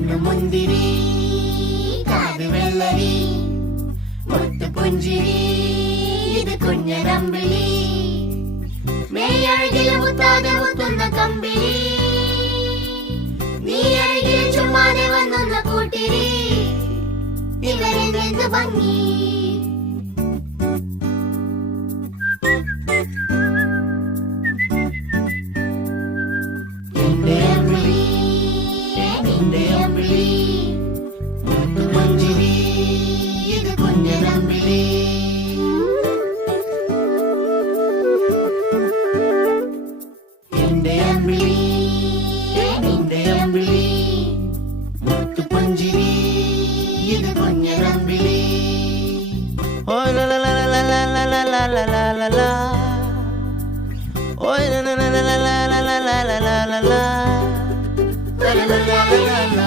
കണ്ണു മുന്തിരി കാത് വെള്ളരി മുത്തു പുഞ്ചിരി ഇത് കുഞ്ഞനമ്പിളി മേയഴകില് മുത്താതെ മുത്തുന്ന കമ്പിളി നീ അഴകിൽ ചുമ്മാതെ വന്നൊന്ന കൂട്ടിരി ഇവരെന്ത് ഭംഗി